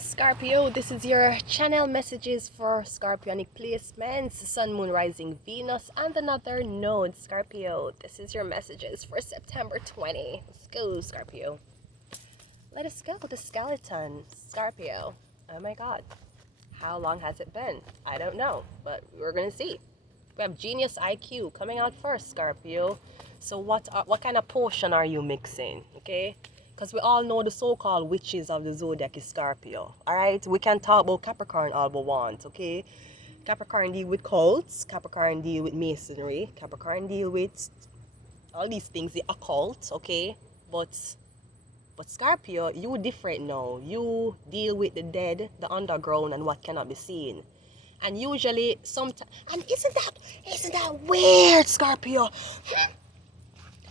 Scorpio, this is your channel messages for Scorpionic placements, Sun, Moon, Rising, Venus, and another node, Scorpio. This is your messages for September 20. Let's go, Scorpio. Let us go. The skeleton, Scorpio. Oh my god. How long has it been? I don't know, but we're going to see. We have Genius IQ coming out first, Scorpio. So what kind of potion are you mixing, okay? Because we all know the so-called witches of the zodiac is Scorpio, all right? We can talk about Capricorn all we want, okay? Capricorn deal with cults, Capricorn deal with masonry, Capricorn deal with all these things, the occult, okay? But Scorpio, you different now. You deal with the dead, the underground, and what cannot be seen. And usually, sometimes, and isn't that weird, Scorpio?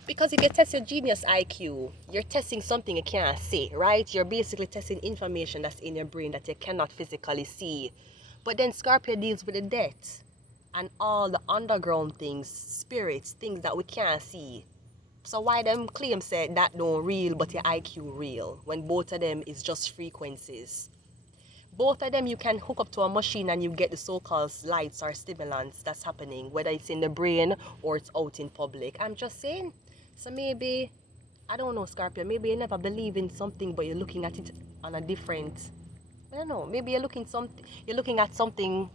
Because if you test your genius IQ, you're testing something you can't see, right? You're basically testing information that's in your brain that you cannot physically see. But then Scorpio deals with the death and all the underground things, spirits, things that we can't see. So why them claim say that don't real but your IQ real when both of them is just frequencies? Both of them you can hook up to a machine and you get the so-called lights or stimulants that's happening, whether it's in the brain or it's out in public. I'm just saying. So maybe, I don't know, Scorpio, maybe you never believe in something but you're looking at it on a different, I don't know, maybe you're looking at something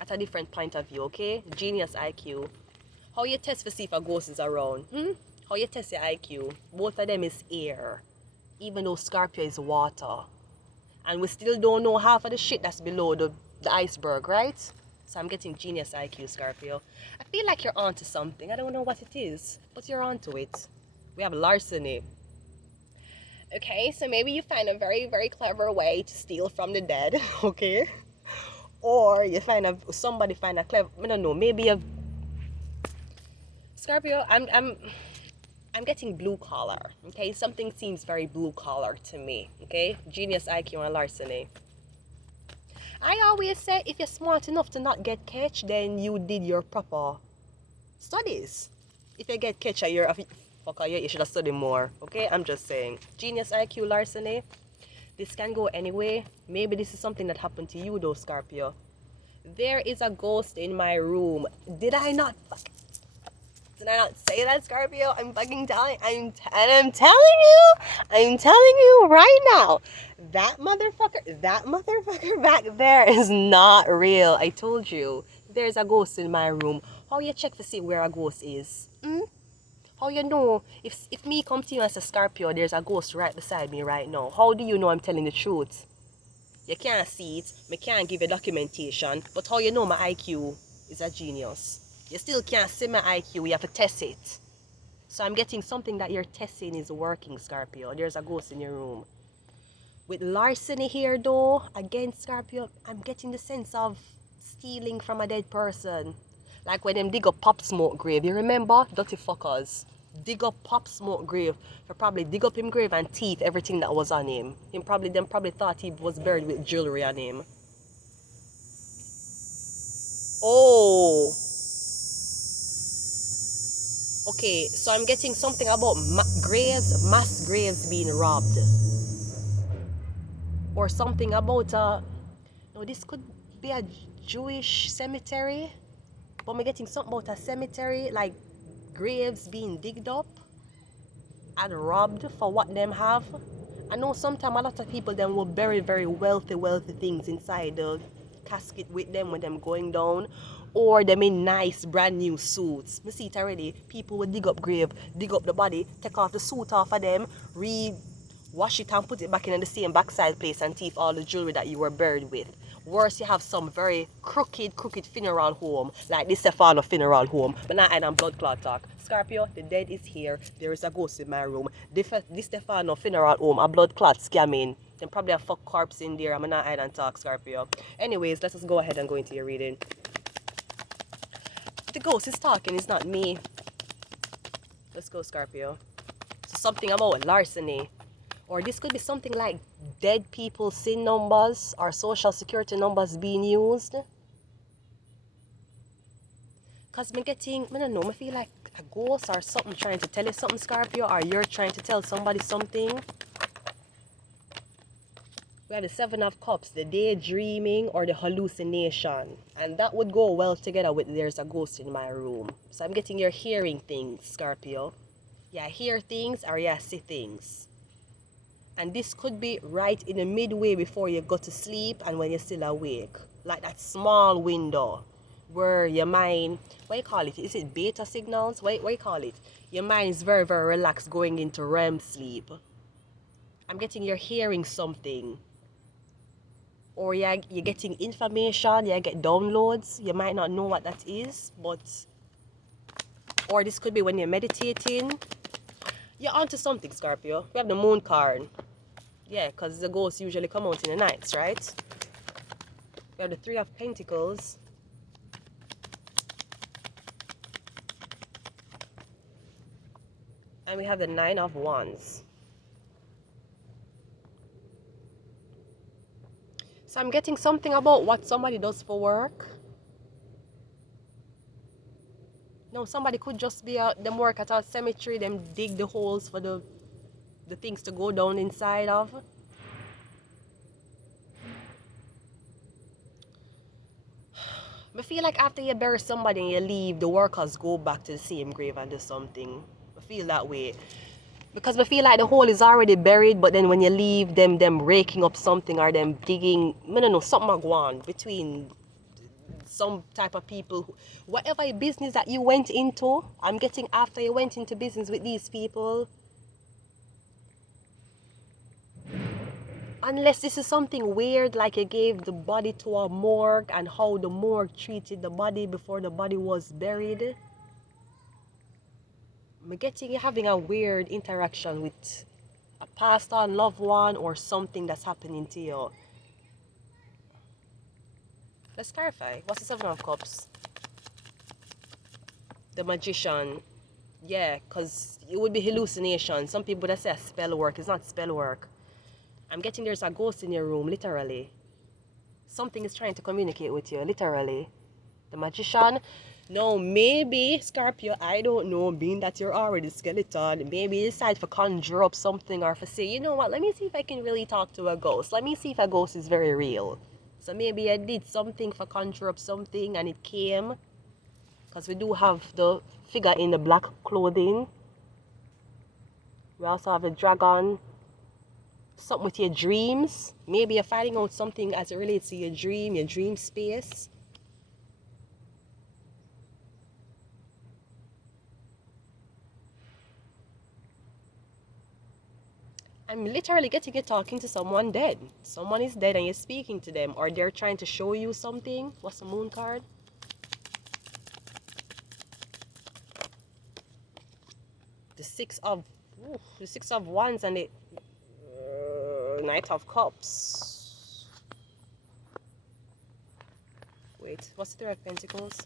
at a different point of view, okay? Genius IQ. How you test to see if a ghost is around? How you test your IQ? Both of them is air, even though Scorpio is water. And we still don't know half of the shit that's below the iceberg, right? So I'm getting genius IQ, Scorpio. I feel like you're onto something. I don't know what it is, but you're onto it. We have larceny. Okay, so maybe you find a very, very clever way to steal from the dead, okay? Or you somebody find a clever, I don't know, maybe a Scorpio, I'm getting blue collar, okay? Something seems very blue collar to me, okay? Genius IQ and larceny. I always say if you're smart enough to not get catch, then you did your proper studies. If you get catch, you're a fucker, you should have studied more, okay? I'm just saying. Genius IQ larceny. This can go anyway. Maybe this is something that happened to you though, Scorpio. There is a ghost in my room. Did I not say that, Scorpio? I'm telling you right now, that motherfucker back there is not real. I told you, there's a ghost in my room. How you check to see where a ghost is? How you know if me come to you as a Scorpio, there's a ghost right beside me right now? How do you know I'm telling the truth? You can't see it, me can't give you documentation, but how you know my IQ is a genius? You still can't see my IQ, you have to test it. So I'm getting something that you're testing is working, Scorpio. There's a ghost in your room. With larceny here though, again, Scorpio, I'm getting the sense of stealing from a dead person. Like when them dig up Pop Smoke grave, you remember? Dirty fuckers. Dig up Pop Smoke grave. They probably dig up him grave and thief everything that was on him. Them probably thought he was buried with jewelry on him. Oh. Okay, so I'm getting something about mass graves being robbed. Or something about no, this could be a Jewish cemetery. But I'm getting something about a cemetery, like graves being digged up and robbed for what them have. I know sometimes a lot of people then will bury very wealthy things inside the casket with them when them going down, or them in nice brand new suits. Me see it already. People will dig up grave, dig up the body, take off the suit off of them, wash it and put it back in the same backside place and thief all the jewelry that you were buried with. Worse, you have some very crooked funeral home, like this Stefano funeral home. But now I am blood clot talk. Scorpio, the dead is here. There is a ghost in my room. This Stefano funeral home, a blood clot scamming. Then probably a fuck corpse in there. I'm not hide and talk, Scorpio. Anyways, let's just go ahead and go into your reading. The ghost is talking, it's not me. Let's go, Scorpio. So something about larceny. Or this could be something like dead people's SIN numbers or social security numbers being used. Because I don't know, I feel like a ghost or something trying to tell you something, Scorpio, or you're trying to tell somebody something. We have the Seven of Cups, the daydreaming or the hallucination. And that would go well together with there's a ghost in my room. So I'm getting you're hearing things, Scorpio. Yeah, hear things or yeah, see things. And this could be right in the midway before you go to sleep and when you're still awake. Like that small window where your mind, what do you call it? Is it beta signals? What do you call it? Your mind is very, very relaxed going into REM sleep. I'm getting you're hearing something. Or you're getting information, you get downloads. You might not know what that is, but... Or this could be when you're meditating. You're onto something, Scorpio. We have the moon card. Yeah, because the ghosts usually come out in the nights, right? We have the Three of Pentacles. And we have the Nine of Wands. So I'm getting something about what somebody does for work. No, somebody could just be them work at a cemetery, them dig the holes for the things to go down inside of. I feel like after you bury somebody and you leave, the workers go back to the same grave and do something. I feel that way. Because I feel like the hole is already buried, but then when you leave them raking up something or them digging, I don't know, something are going on between some type of people. Whatever business that you went into, I'm getting after you went into business with these people. Unless this is something weird, like you gave the body to a morgue and how the morgue treated the body before the body was buried. I'm getting you having a weird interaction with a passed on loved one or something that's happening to you. Let's clarify. What's the Seven of Cups? The Magician. Yeah, because it would be hallucination. Some people that say a spell work. It's not spell work. I'm getting there's a ghost in your room, literally. Something is trying to communicate with you, literally. The Magician. No, maybe, Scorpio, I don't know, being that you're already skeleton, maybe you decide to conjure up something or to say, you know what, let me see if I can really talk to a ghost. Let me see if a ghost is very real. So maybe I did something for conjure up something and it came. Because we do have the figure in the black clothing. We also have a dragon. Something with your dreams. Maybe you're finding out something as it relates to your dream space. I'm literally getting you talking to someone dead. Someone is dead and you're speaking to them, or they're trying to show you something. What's the moon card? The Six of Wands and the Knight of Cups. Wait, what's the Three of Pentacles?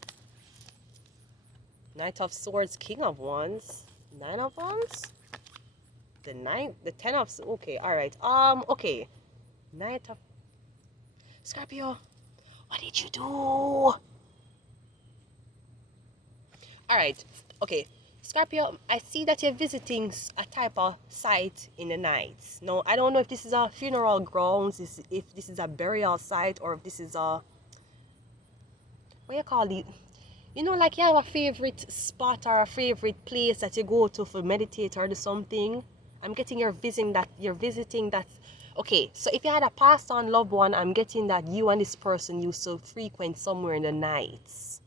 Knight of Swords, King of Wands, Nine of Wands. The Ten of... Okay, alright. Okay. Knight of... Scorpio, what did you do? Alright, okay. Scorpio, I see that you're visiting a type of site in the night. Now, I don't know if this is a funeral grounds, if this is a burial site, or if this is a... What do you call it? You know, like you have a favorite spot or a favorite place that you go to for meditate or do something. I'm getting you're visiting that. Okay, so if you had a passed on loved one, I'm getting that you and this person used to frequent somewhere in the nights.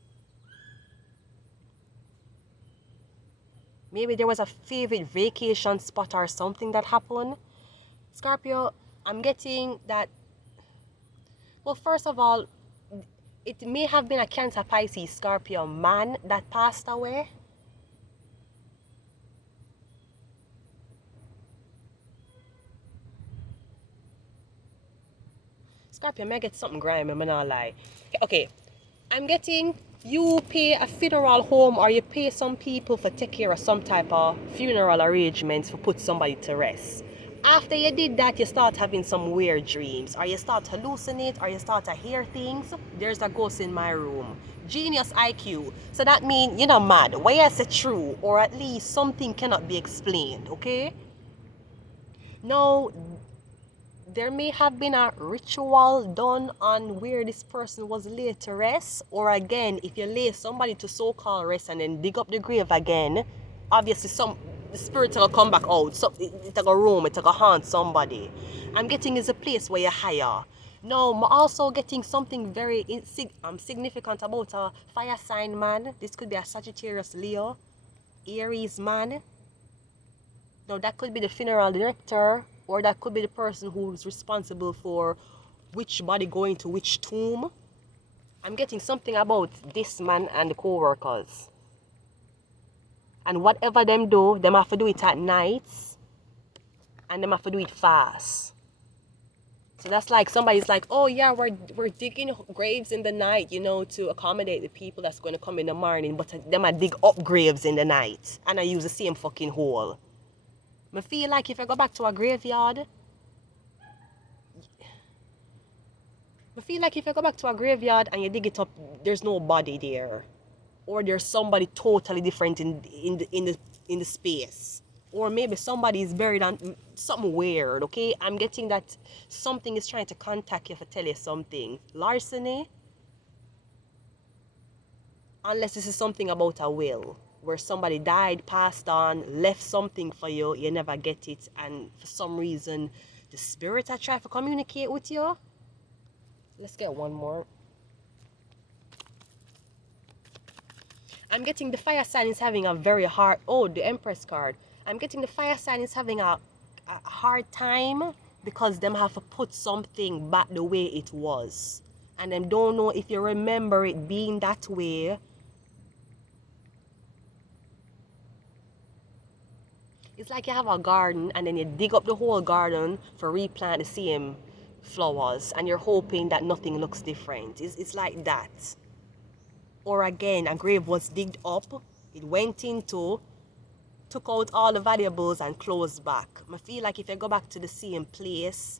Maybe there was a favorite vacation spot or something that happened. Scorpio, I'm getting that. Well, first of all, it may have been a Cancer, Pisces, Scorpio man that passed away. Scorpio, may I get something grimy, I'm not lie. Okay, I'm getting you pay a funeral home or you pay some people for take care of some type of funeral arrangements for put somebody to rest. After you did that, you start having some weird dreams, or you start to hallucinate, or you start to hear things. There's a ghost in my room. Genius IQ. So that means you're not mad. Why is it true? Or at least something cannot be explained, okay? No, there may have been a ritual done on where this person was laid to rest, or again, if you lay somebody to so-called rest and then dig up the grave again, obviously the spirits will come back out. So it's like a room, it's like a haunt somebody. I'm getting is a place where you hire. No, I'm also getting something very significant about a fire sign man. This could be a Sagittarius, Leo, Aries man. Now that could be the funeral director, or that could be the person who's responsible for which body going to which tomb. I'm getting something about this man and the co-workers. And whatever them do, them have to do it at nights, and them have to do it fast. So that's like somebody's like, oh yeah, we're digging graves in the night, you know, to accommodate the people that's going to come in the morning. But them I dig up graves in the night, and I use the same fucking hole. I feel like if I go back to a graveyard, and you dig it up, there's no body there, or there's somebody totally different in the space, or maybe somebody is buried on something weird. Okay, I'm getting that something is trying to contact you to tell you something. Larceny, unless this is something about a will, where somebody died, passed on, left something for you, you never get it, and for some reason the spirits are trying to communicate with you. Let's get one more. I'm getting the fire sign is having a very hard, oh, the Empress card. I'm getting the fire sign is having a hard time because them have to put something back the way it was. And them don't know if you remember it being that way. It's like you have a garden and then you dig up the whole garden for replant the same flowers, and you're hoping that nothing looks different. It's like that. Or again, a grave was digged up, it went into, took out all the valuables and closed back. I feel like if you go back to the same place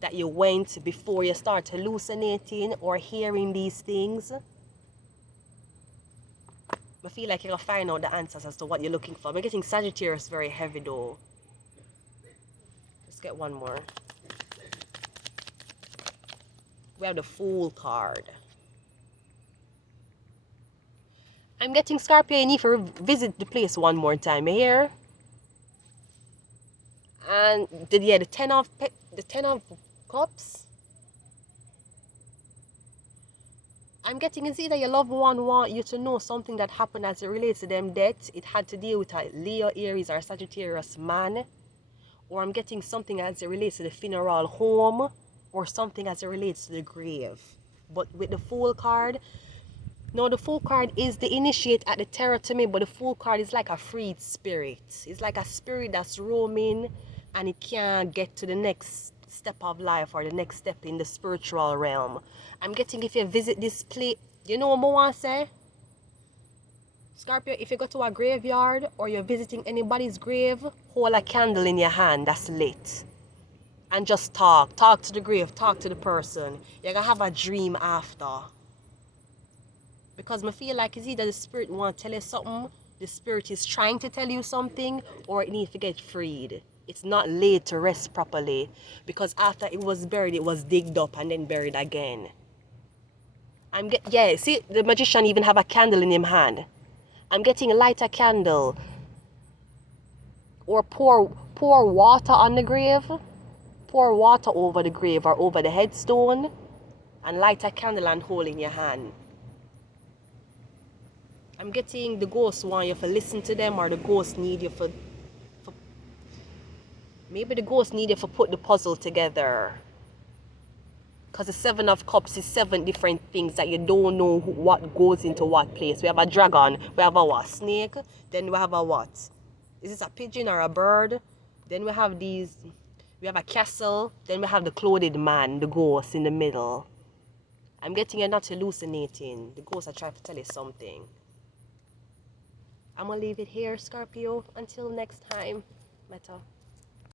that you went before you start hallucinating or hearing these things, I feel like you're going to find out the answers as to what you're looking for. I'm getting Sagittarius very heavy though. Let's get one more. We have the Fool card. I'm getting Scorpio, you need to visit the place one more time here. And the ten of cups. I'm getting is either your loved one want you to know something that happened as it relates to them death. It had to deal with a Leo, Aries, or Sagittarius man. Or I'm getting something as it relates to the funeral home, or something as it relates to the grave. But with the Fool card, no, the Fool card is the initiate at the tarot to me, but the Fool card is like a freed spirit. It's like a spirit that's roaming and it can't get to the next step of life or the next step in the spiritual realm. I'm getting if you visit this place, you know what I want to say? Scorpio, if you go to a graveyard or you're visiting anybody's grave, hold a candle in your hand that's lit. And just talk to the grave, talk to the person. You're going to have a dream after. Because I feel like it's either the spirit want to tell you something, the spirit is trying to tell you something, or it needs to get freed. It's not laid to rest properly. Because after it was buried, it was digged up and then buried again. Yeah, see, the magician even have a candle in his hand. I'm getting light a candle. Or pour water on the grave. Pour water over the grave or over the headstone. And light a candle and hold in your hand. I'm getting the ghost want you to listen to them, or the ghost need you for maybe the ghost need you to put the puzzle together. Because the Seven of Cups is 7 different things that you don't know what goes into what place. We have a dragon, we have a what? Snake, then we have a what? Is this a pigeon or a bird? Then we have these, we have a castle, then we have the clothed man, the ghost in the middle. I'm getting you're not hallucinating. The ghosts are trying to tell you something. I'm going to leave it here, Scorpio. Until next time. Meta.